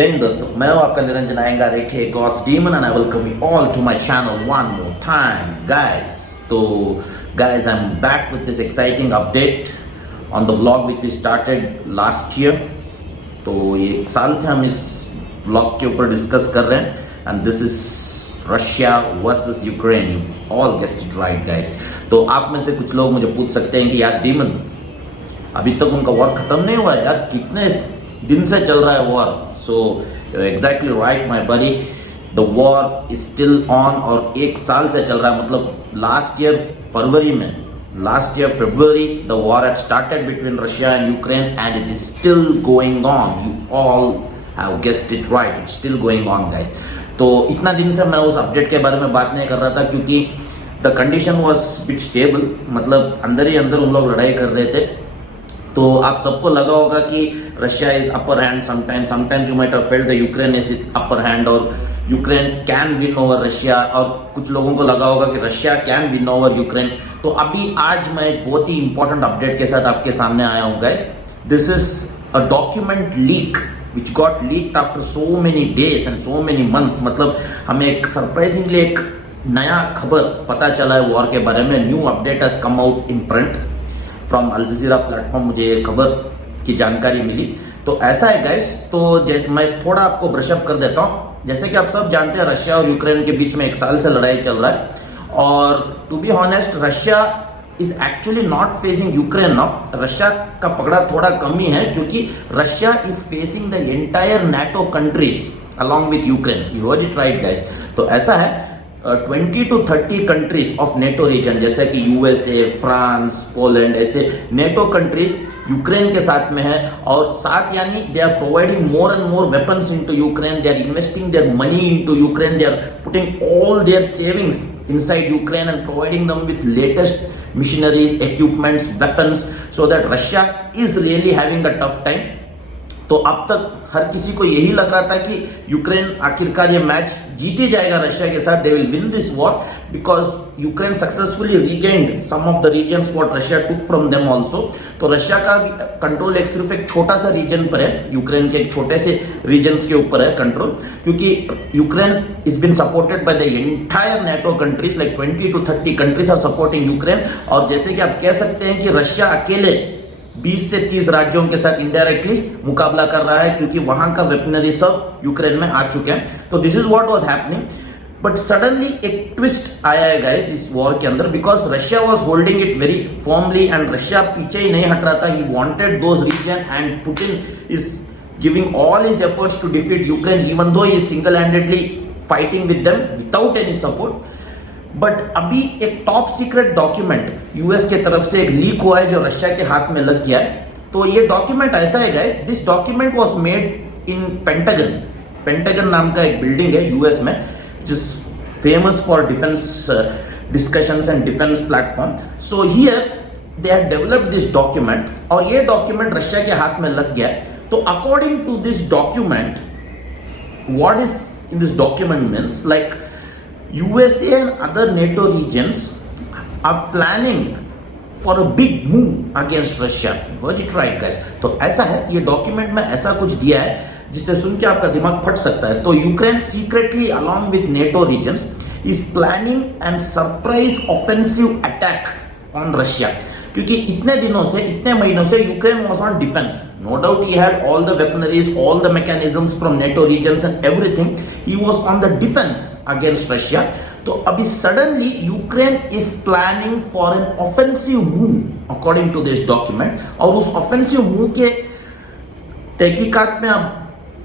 जय हिंद दोस्तों, मैं हूं आपका Niranjan Iyengar aka gods demon and I welcome you all to my channel one more time guys. तो guys I am back with this exciting update on the vlog which we started last year. तो ये एक साल से हम इस vlog के ऊपर डिस्कस कर रहे हैं and this is Russia versus Ukraine. You all guessed it right guys. तो आप में से कुछ लोग मुझे पूछ सकते हैं कि यार डीमन, अभी तक उनका वॉर खत्म नहीं हुआ है यार, कितने दिन से चल रहा है war. So exactly right my buddy, the war is still on और एक साल से चल रहा है। मतलब last year February the war had started between Russia and Ukraine and it is still going on. You all have guessed it right, it's still going on guys. तो इतना दिन से मैं उस अपडेट के बारे में बात नहीं कर रहा था क्योंकि the condition was bit stable, मतलब अंदर ही अंदर उन लोग लड़ाई कर रहे थे। तो आप सबको लगा होगा कि Russia is upper hand sometimes you might have felt the Ukraine is upper hand और Ukraine can win over Russia, और कुछ लोगों को लगा होगा कि Russia can win over Ukraine. तो अभी आज मैं एक बहुत ही इंपॉर्टेंट अपडेट के साथ आपके सामने आया हूँ guys. This is a document leak which got leaked after so many days and so many months। मतलब हमें एक सरप्राइजिंगली एक नया खबर पता चला है वॉर के बारे में। New update has come out in front from Al Jazeera platform, मुझे ये खबर की जानकारी मिली। तो ऐसा है गाइस, तो मैं थोड़ा आपको ब्रशअप कर देता हूँ। जैसे कि आप सब जानते हैं रशिया और यूक्रेन के बीच में एक साल से लड़ाई चल रहा है और to be honest Russia is actually not facing Ukraine now. Russia का पकड़ा थोड़ा कम ही है क्योंकि Russia is facing the entire NATO countries along with Ukraine. You heard it right guys. तो ऐसा है 20 to 30 countries of NATO region जैसे कि यूएसए, फ्रांस, पोलैंड, ऐसे नेटो कंट्रीज यूक्रेन के साथ में है। और साथ यानी they are providing more and more weapons into Ukraine, they are investing their money into Ukraine, they are putting all their savings inside Ukraine and providing them with latest machineries, equipments, weapons so that Russia is really having a tough time। तो अब तक हर किसी को यही लग रहा था कि यूक्रेन आखिरकार ये मैच जीत ही जाएगा रशिया के साथ, they will win this war because Ukraine successfully regained some of the regions what Russia took from them also. तो रशिया का कंट्रोल सिर्फ एक छोटा सा रीजन पर है, यूक्रेन के एक छोटे से रीजन्स के ऊपर है कंट्रोल, क्योंकि Ukraine is been supported by the entire NATO countries, like 20 to 30 countries are supporting Ukraine. और जैसे कि आप कह सकते हैं कि रशिया अकेले 20 से 30 राज्यों के साथ इनडायरेक्टली मुकाबला कर रहा है क्योंकि वहां का वेपनरी सब यूक्रेन में आ चुके हैं। तो this is what was happening, but suddenly एक ट्विस्ट आया है गाइस इस वॉर के अंदर because Russia was holding it very firmly and Russia पीछे ही नहीं हट रहा था। He wanted those region and Putin is giving all his efforts to defeat Ukraine even though he is single handedly fighting with them without any support. But अभी एक top secret document US के तरफ से एक leak हुआ है जो Russia के हाथ में लग गया है। तो ये डॉक्यूमेंट ऐसा है guys, this document was made in pentagon नाम का एक बिल्डिंग है यूएस में which is famous for defense discussions and defense platform। So here they had developed this document और ये डॉक्यूमेंट रशिया के हाथ में लग गया है। तो according to this document, what is in this document means like USA and other NATO regions are planning for a big move against Russia। Heard it right guys। तो ऐसा है, ये डॉक्यूमेंट में ऐसा कुछ दिया है जिससे सुन के आपका दिमाग फट सकता है। तो Ukraine secretly along with NATO regions is planning and surprise offensive attack on Russia, क्योंकि इतने दिनों से, इतने महीनों से Ukraine was on defence. No doubt he had all the weaponries, all the mechanisms from NATO regions and everything, he was on the defence against Russia. तो अभी suddenly Ukraine is planning for an offensive move according to this document. और उस offensive move के तहकीकात में आप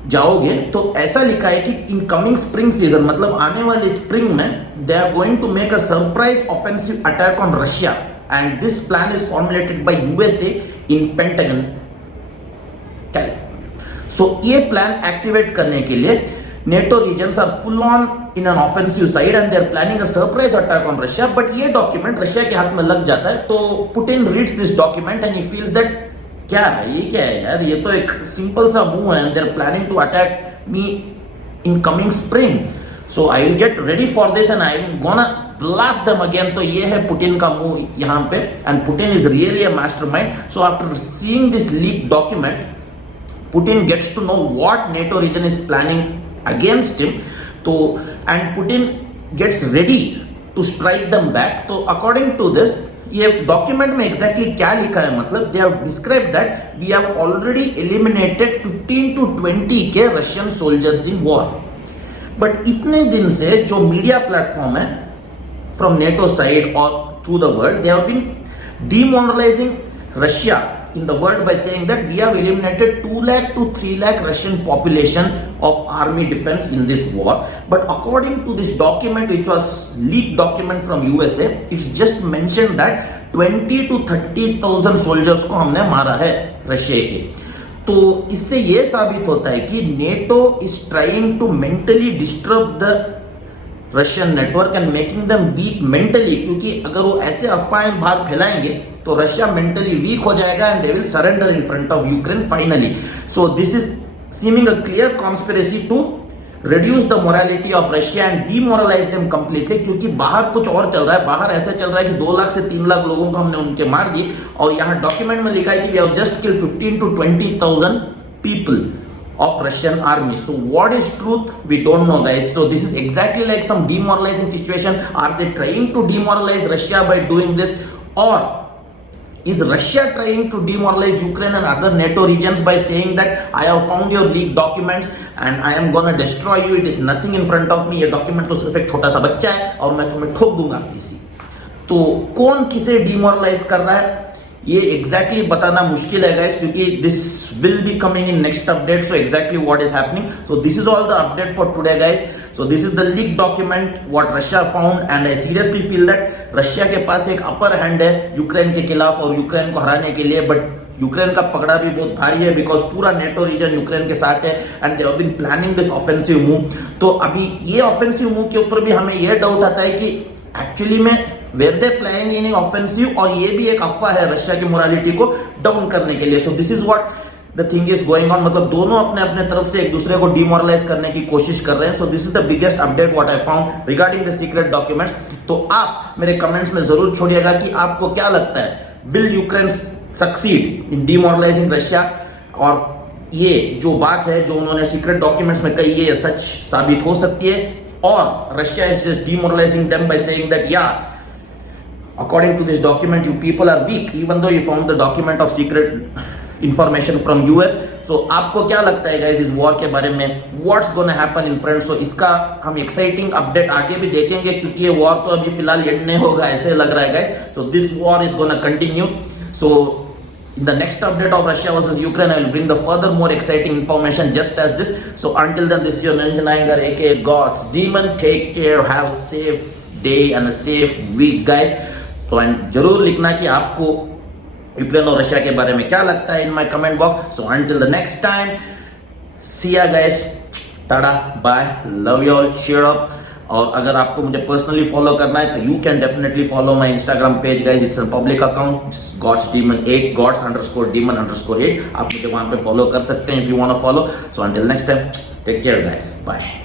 जाओगे तो ऐसा लिखा है कि इन कमिंग स्प्रिंग सीजन, मतलब आने वाले स्प्रिंग में, they are going to make a surprise offensive attack on Russia and this plan is formulated by USA in Pentagon California. So ये प्लान एक्टिवेट करने के लिए NATO regions are full on in an offensive side and they are planning a surprise attack on Russia. But ये document Russia के हाथ में लग जाता है। तो Putin reads this document and he feels that क्या है ये, क्या है यार, ये तो एक सिंपल सा मूव है, they are planning to attack me in coming spring, so I will get ready for this and I will gonna blast them again. तो ये है पुतिन का मूव यहाँ पे and Putin is really a mastermind. So after seeing this leak document Putin gets to know what NATO region is planning against him, तो and Putin gets ready to strike them back. तो according to this, ये document में exactly क्या लिखा है, मतलब they have describe that we have already eliminated 15 to 20 के Russian soldiers in war. But इतने दिन से जो मीडिया प्लेटफॉर्म है फ्रॉम नेटो साइड और through the world, they have been demoralizing Russia in the world by saying that we have eliminated 2 lakh to 3 lakh Russian population of army defense in this war. But according to this document, which was leaked document from USA, it's just mentioned that 20 to 30,000 soldiers को हमने मारा है Russia के. तो इससे ये साबित होता है कि NATO is trying to mentally disturb the Russian network and making them weak mentally, क्योंकि अगर वो ऐसे अफवाहें बाहर फैलाएंगे तो रशिया मेंटली वीक हो जाएगा and they will surrender in front of Ukraine finally. So this is seeming a clear conspiracy to reduce the morality of Russia and demoralize them completely, क्योंकि बाहर कुछ और चल रहा है. बाहर ऐसा चल रहा है कि 2 लाख से 3 लाख लोगों को हमने उनके मार दिए, और यहाँ डॉक्यूमेंट में लिखा है कि we have just kill 15 to 20,000 people of Russian army. So what is truth? We don't know, guys. So this is exactly like some demoralizing situation. Are they trying to demoralize Russia by doing this, or is Russia trying to demoralize Ukraine and other NATO regions by saying that I have found your leaked documents and I am gonna destroy you, it is nothing in front of me, ये document तो सिर्फ एक छोटा सा बच्चा है और मैं तुम्हें ठोक दूंगा किसी. तो कौन किसे demoralize कर रहा है ये एग्जैक्टली बताना मुश्किल है गाइस, क्योंकि this will be coming in next update. So exactly what is happening. So this is all the update for today guys. So this is the leak document what Russia found, and I seriously feel that Russia के पास एक upper hand है Ukraine के खिलाफ और Ukraine को हराने के लिए. बट यूक्रेन का पकड़ा भी बहुत भारी है, बिकॉज पूरा नेटो रीजन यूक्रेन के साथ है and they have been planning this offensive move. तो अभी ये ऑफेंसिव मूव के ऊपर भी हमें ये डाउट आता है कि एक्चुअली में where they planning in offensive, और ये भी एक अफवाह है रशिया की मोरालिटी को डाउन करने के लिए. सो this is what the thing is going on, मतलब दोनों अपने अपने तरफ से एक दूसरे को डिमोरलाइज करने की कोशिश कर रहे हैं. सो this is the biggest update what I found regarding the secret documents. तो आप मेरे कमेंट्स में जरूर छोड़िएगा कि आपको क्या लगता है, will Ukraine succeed in demoralising Russia, और ये जो बात है जो उन्होंने सीक्रेट डॉक्यूमेंट्स में कही है सच साबित हो सकती है, और Russia is just demoralising them by saying that या according to this document you people are weak even though you found the document of secret information from US. so आपको क्या लगता है guys इस war के बारे में, what's gonna happen in front? so इसका हम exciting update आगे भी देखेंगे, क्योंकि ये war तो अभी फिलहाल एंड नहीं होगा ऐसे लग रहा है guys. so this war is gonna continue. so in the next update of Russia versus Ukraine, I will bring the further more exciting information just as this. So until then, this is your Niranjan Iyengar aka God's Demon. Take care, have a safe day and a safe week guys. तो जरूर लिखना कि आपको Ukraine और Russia के बारे में क्या लगता है in my comment box. So until the next time, see ya guys, tata bye, love you all, share up. और अगर आपको मुझे पर्सनली फॉलो करना है तो you can definitely follow my Instagram page guys. It's a public account, gods demon 8, gods_demon_8. आप मुझे वहां पे फॉलो कर सकते हैं if you want to follow. So until next time, take care guys, bye.